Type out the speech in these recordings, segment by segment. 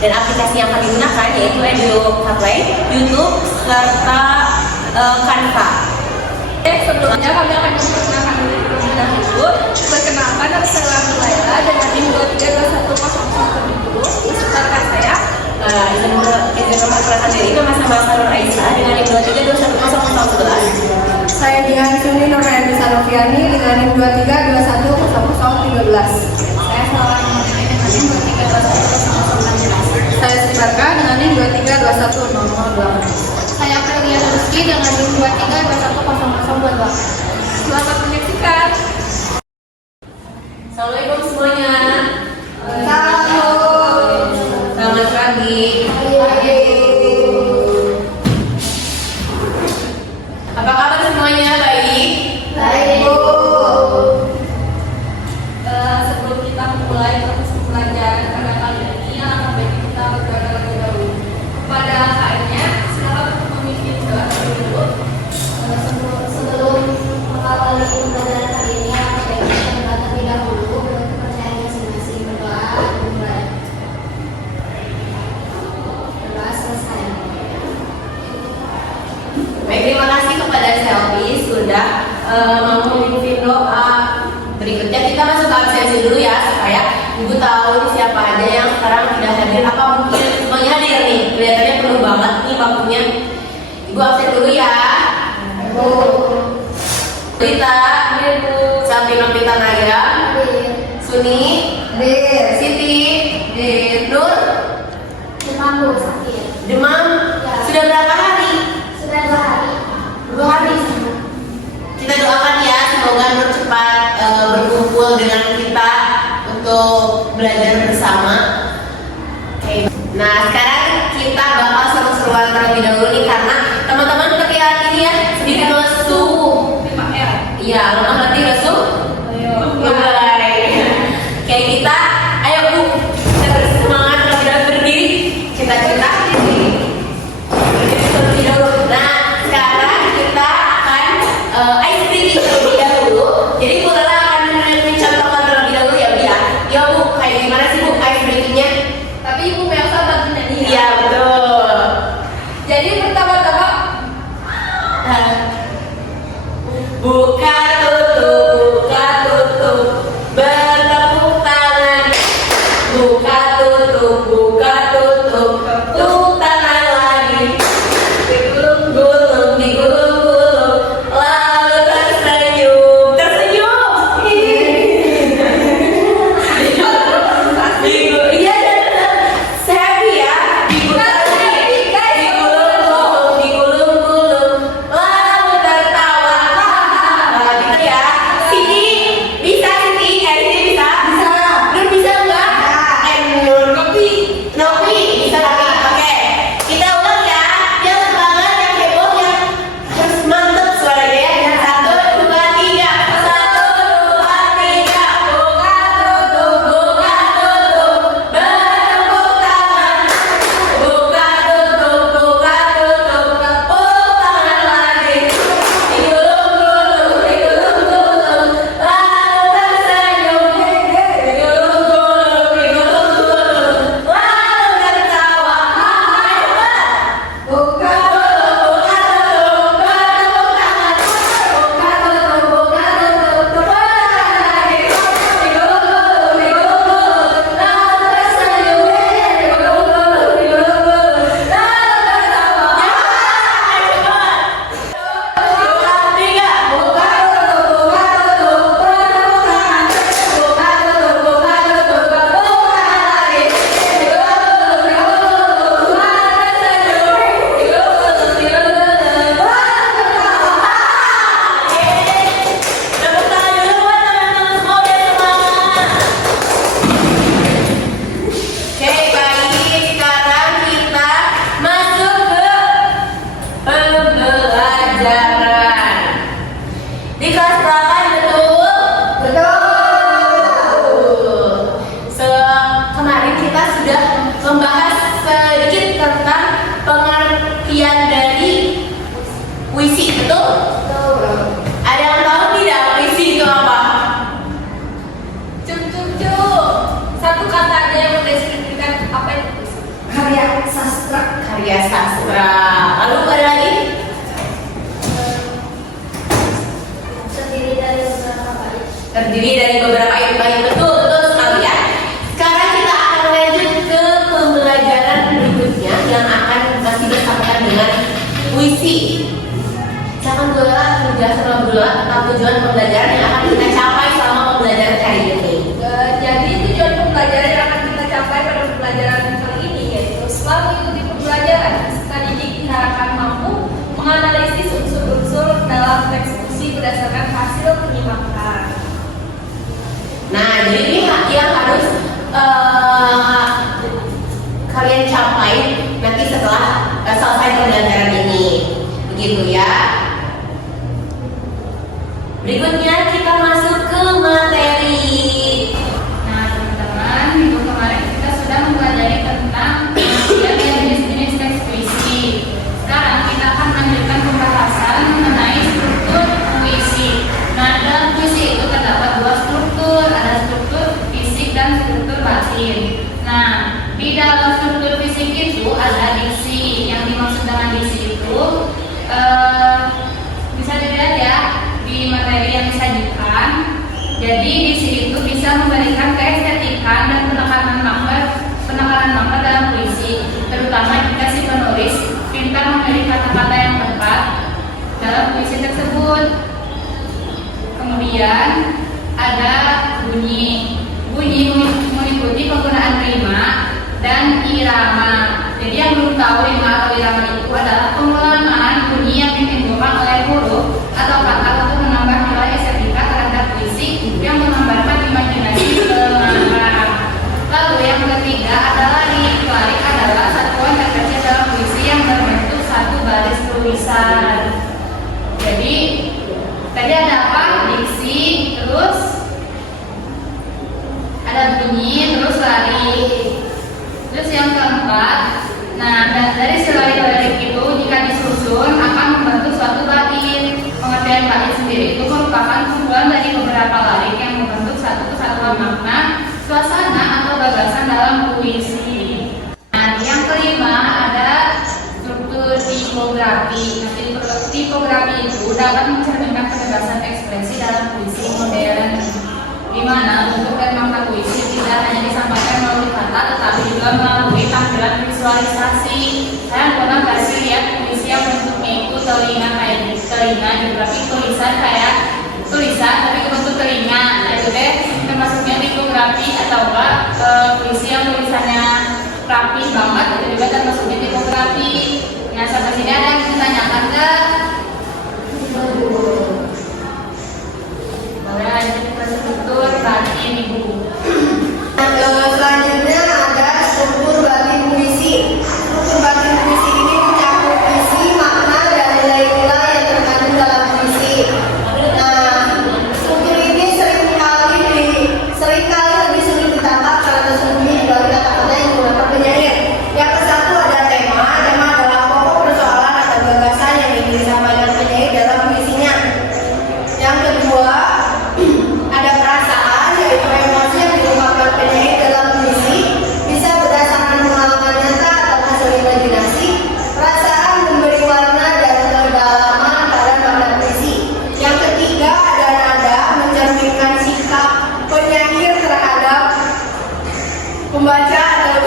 Dan aplikasi yang kami gunakan yaitu Edu Pathway, YouTube, serta Canva. Sebelumnya kami akan memperkenalkan diri terlebih dahulu. Perkenalkan, nama saya Laila dengan NIM 23210010. Sebentar saya. Izin memperkenalkan diri, nama saya Sarul Aisyah dengan NIM 232111. Saya Dian Suni Nur Elisa Noviani dengan NIM 23210013. Saya Salwa Nurmani dengan NIM 23210016. Saya Sibarka dengan NIM 23210018. Saya Aprilia Rizky dengan NIM 23210022. Selamat menyaksikan. Assalamualaikum semuanya. Salam. Selamat pagi. Apa kabar semuanya? Baik? Baik, Bu. Sebelum kita memulai proses pembelajaran pada kali ini, alangkah baiknya kita berdoa terlebih dahulu. Kepada KM-nya, silakan untuk memimpin doa dulu. Sebelum mengawali pembelajaran kali ini, alangkah baiknya kita berdoa terlebih dahulu menurut kepercayaan masing-masing. Berdoa dimulai. Berdoa selesai. Baik, terima kasih kepada Selvi sudah mau memimpin doa. Berikutnya kita masuk ke absensi dulu ya, supaya Ibu tahu siapa aja yang sekarang tidak hadir. Apa mungkin semuanya hadir nih? Kelihatannya penuh banget nih bangkunya. Ibu absen dulu ya. Bu. Rita, Selvi Novita Naya, Suni, Siti, Nur, Demam, Bu, sakit. Demam. Ya. Sudah berapa hari? Sudah 2 hari. 2 hari. Kita doakan ya, semoga Nur cepat berkumpul dengan kita untuk belajar bersama. Oke. Nah, sekarang kita bakal seru-seruan terlebih dahulu nih, karena teman-teman terlihat ini ya sedikit lesu. 5R. Iya, lemah nanti lesu. Ayo. Baik. Kayak kita, ayo Bu, kita bersemangat terlebih dahulu, berdiri. Cita-cita berdiri terlebih dahulu. Nah, sekarang kita akan ice breaking terlebih dahulu. Jadi Bu Lala akan mencontohkan terlebih dahulu ya Bu ya. Ya Bu, kayak gimana sih Bu ice breakingnya? Tapi Ibu Melsa bantu nyanyi ya. Iya betul. Jadi pertama-tama Buka tutup, bertepuk tangan. Buka tutup, tepuk tangan lagi. Digulung-gulung, lalu tersenyum. Iya, happy ya. Digulung-gulung, lalu tertawa. Nah, gitu ya. Sini bisa, Sini bisa. Nur bisa nggak? Nur Novi bisa tapi. Oke, kita ulang ya. Yang semangat, yang heboh, yang harus mantep suaranya ya. 1, 2, 3. 1, 2, 3. Buka tutup, bertepuk tangan. Buka tutup, tepuk tangan lagi. Digulung-gulung, lalu tersenyum. Digulung-gulung, lalu tertawa. Buka tutup, bertepuk tangan. Buka tutup, tepuk tangan lagi. Digulung-gulung, lalu tersenyum. Digulung-gulung, lalu tertawa. Tiga, buka tutup, bertepuk tangan. Buka tutup, tepuk tangan lagi. Digulung-gulung, lalu tersenyum. Digulung-gulung, lalu tertawa. Tepuk tangan dulu buat teman-teman semua biar semangat. Oke, baik. Sekarang kita masuk ke pembelajaran. Di kelas berapa, betul? Kemarin kita sudah membahas sedikit tentang pengertian dari puisi, betul? Ada yang tahu tidak puisi itu apa? Satu kata aja yang mendeskripsikan apa itu puisi. karya sastra. Karya sastra. Lalu ada lagi? Terdiri dari beberapa bait. Terdiri dari beberapa bait. Betul, betul sekali ya. Sekarang kita akan lanjut ke pembelajaran berikutnya yang akan masih bersangkutan dengan puisi. Silakan Bu Ella menjelaskan sama Bu Ella tentang tujuan pembelajaran yang akan kita capai selama pembelajaran hari ini. Jadi tujuan pembelajaran yang akan kita capai pada pembelajaran kali ini yaitu setelah mengikuti pembelajaran, peserta didik diharapkan mampu menganalisis unsur-unsur dalam teks puisi berdasarkan hasil penyimpanan. Nah, jadi ini yang harus kalian capai nanti setelah selesai pembelajaran ini, begitu ya. Berikutnya kita masuk ke materi. Nah, teman-teman, minggu kemarin kita sudah mempelajari tentang pengertian dan jenis-jenis teks puisi. Sekarang kita akan melanjutkan pembahasan mengenai struktur puisi. Nah, dalam puisi itu terdapat dua struktur, ada struktur fisik dan struktur batin. Nah, di dalam struktur fisik itu ada diksi. Yang dimaksud dengan diksi itu bisa dilihat ya di materi yang disajikan. Jadi diksi itu bisa memberikan keestetikan dan penekanan makna dalam puisi, terutama jika si penulis pintar memilih kata-kata yang tepat dalam puisi tersebut. Kemudian ada bunyi. Bunyi meliputi penggunaan rima dan irama. Jadi yang belum tahu rima atau irama itu adalah pengulangan bunyi yang ditimbulkan oleh huruf atau kata untuk menambah nilai estetika terhadap puisi yang menggambarkan imajinasi pengarang. Lalu yang ketiga adalah lirik. Lirik adalah satuan terkecil dalam puisi yang berbentuk satu baris tulisan. Jadi tadi ada apa? Diksi, terus ada bunyi, terus lirik. Terus yang keempat, nah dari si lirik itu jika disusun akan membentuk suatu bait. Pengertian bait sendiri itu merupakan kumpulan dari beberapa lirik yang membentuk satu kesatuan makna, suasana atau gagasan dalam puisi. Nah, yang kelima ada struktur tipografi. Nah, tipografi itu dapat mencerminkan ketegasan ekspresi dalam puisi modern, di mana bentuk dan makna puisi tidak hanya disampaikan melalui kata, tetapi juga melalui tampilan visualisasi. Saya pernah kasih lihat puisi yang bentuknya itu telinga kayak telinga, tapi tulisan kayak tulisan tapi bentuk telinga. Nah, itu deh termasuknya tipografi atau enggak puisi yang tulisannya rapi banget, itu juga termasuknya tipografi. Nah, sampai sini ada yang ditanyakan ke? Boleh lanjut ke struktur batin Ibu. Selanjutnya ada struktur batin puisi. Struktur batin puisi ini mencakup isi, makna, dan nilai-nilai yang terkandung dalam puisi. Nah, struktur ini seringkali lebih sulit ditangkap karena tersembunyi di balik kata-kata yang menggunakan penyair. Yang kesatu ada tema. Tema adalah pokok persoalan atau gagasan yang ingin disampaikan penyair dalam puisinya. Yang kedua ada perasaan, yaitu emosi yang diungkapkan penyair dalam puisi, bisa berdasarkan pengalaman nyata atau hasil imajinasi. Perasaan memberi warna dan kedalaman pada makna puisi. Yang ketiga ada nada, mencerminkan sikap penyair terhadap pembaca atau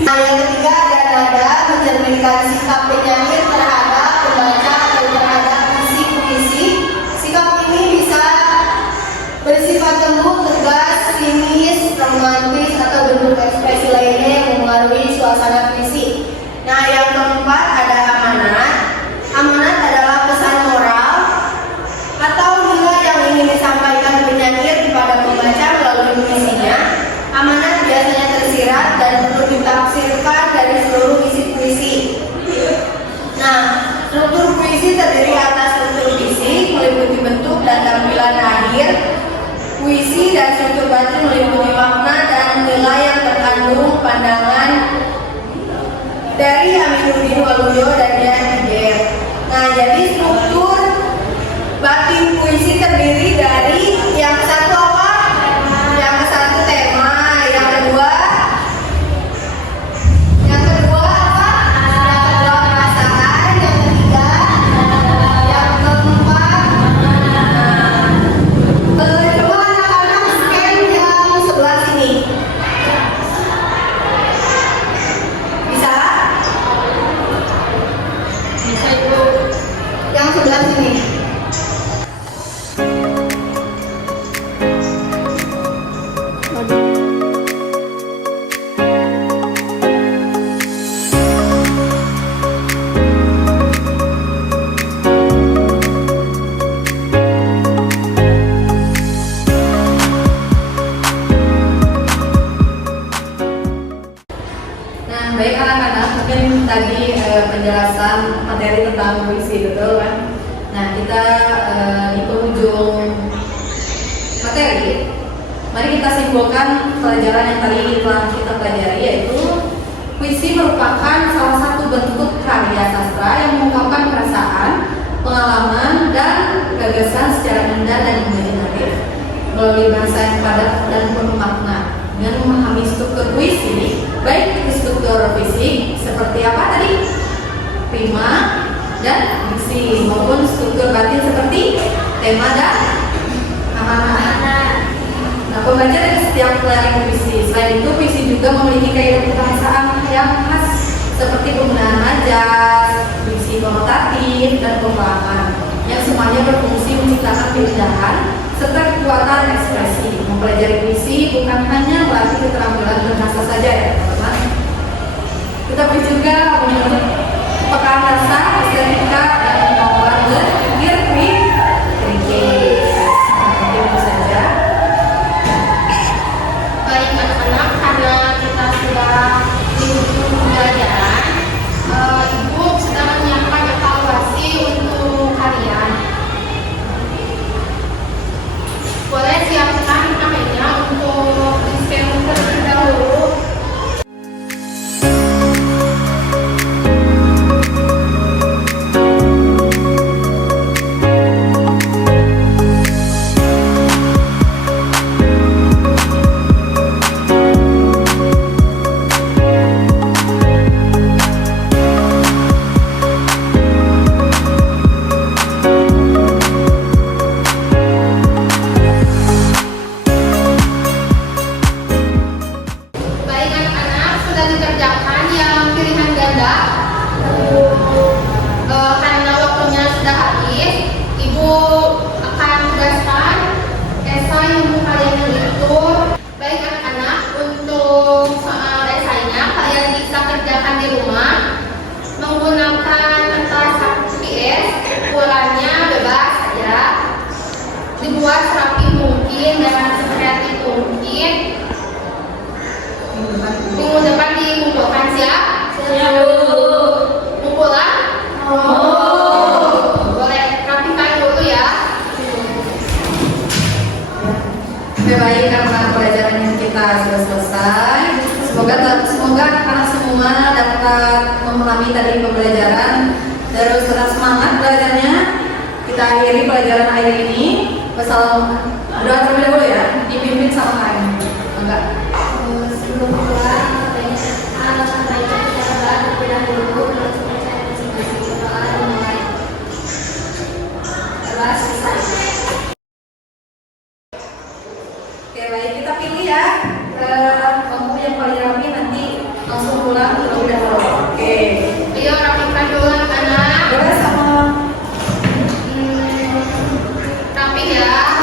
nah, yang ketiga ada nada, mencerminkan sikap penyair terhadap pembaca atau terhadap isi puisi. Sikap ini bisa bersifat lembut, tegas, sinis, romantis, atau bentuk ekspresi lainnya yang mempengaruhi suasana puisi. Nah, yang keempat ada amanat. Amanat adalah pesan moral atau nilai yang ingin disampaikan penyair kepada pembaca melalui puisinya. Amanat biasanya tersirat dan perlu ditafsirkan dari seluruh isi puisi. Nah, struktur puisi terdiri atas struktur fisik meliputi bentuk dan tampilan akhir puisi, dan struktur batin meliputi makna dan nilai yang terkandung pandangan dari Aminuddin Waluyo dan Dian Hidayat. Nah, jadi struktur batin puisi terdiri dari yang satu apa? Yang satu tema, yang kedua baik anak-anak, mungkin tadi penjelasan materi tentang puisi, betul kan? Nah, kita di penghujung materi, mari kita simpulkan pelajaran yang tadi telah kita pelajari, yaitu puisi merupakan salah satu bentuk karya sastra yang mengungkapkan perasaan, pengalaman, dan gagasan secara indah dan imajinatif melalui bahasa yang padat dan penuh makna. Dengan memahami struktur puisi, baik itu struktur fisik seperti apa tadi, rima dan diksi, maupun struktur batin seperti tema dan amanah. Nah, pembaca dari setiap layar puisi. Selain itu, puisi juga memiliki kaidah kebahasaan yang khas seperti penggunaan majas, diksi konotatif, dan pembahasan yang semuanya berfungsi menciptakan keindahan serta kekuatan ekspresi. Mempelajari puisi bukan hanya melatih keterampilan berbahasa saja ya teman-teman, tetapi juga menurut pekaan rasa, estetika, dan kemampuan berpikir kritis. Mungkin itu saja. Baik anak-anak, karena kita sudah di ujung pembelajaran, Ibu sedang menyiapkan evaluasi untuk kalian. Boleh siapkan namanya untuk di-scan terlebih dahulu. Baik anak-anak, sudah dikerjakan yang pilihan ganda. Karena waktunya sudah habis, Ibu akan tugaskan esai untuk kalian yang itu. Baik anak-anak, untuk soal esainya kalian bisa kerjakan di rumah menggunakan kertas HPS, ukurannya bebas saja, dibuat serapi mungkin dengan sekreatif mungkin. Minggu depan dikumpulkan, siap? Siap, Bu. Kumpulan? Boleh rapikan dulu ya. Oke, baik, karena pelajaran yang kita sudah selesai, semoga anak-anak semua dapat memahami tadi pembelajaran, terus tetap semangat belajarnya. Kita akhiri pelajaran hari ini. Wassalam. Doa terlebih dahulu ya, dipimpin sama kalian. Enggak. Sebelum pulang, anak-anak baca secara terlebih dahulu menurut kepercayaan masing-masing. Berdoa dimulai. Telah selesai. Oke, baik, kita pilih ya kelompok yang paling rapi, nanti langsung pulang terlebih dahulu. Oke, Ayo rapikan dulu anak-anak. boleh sama Rapi ya.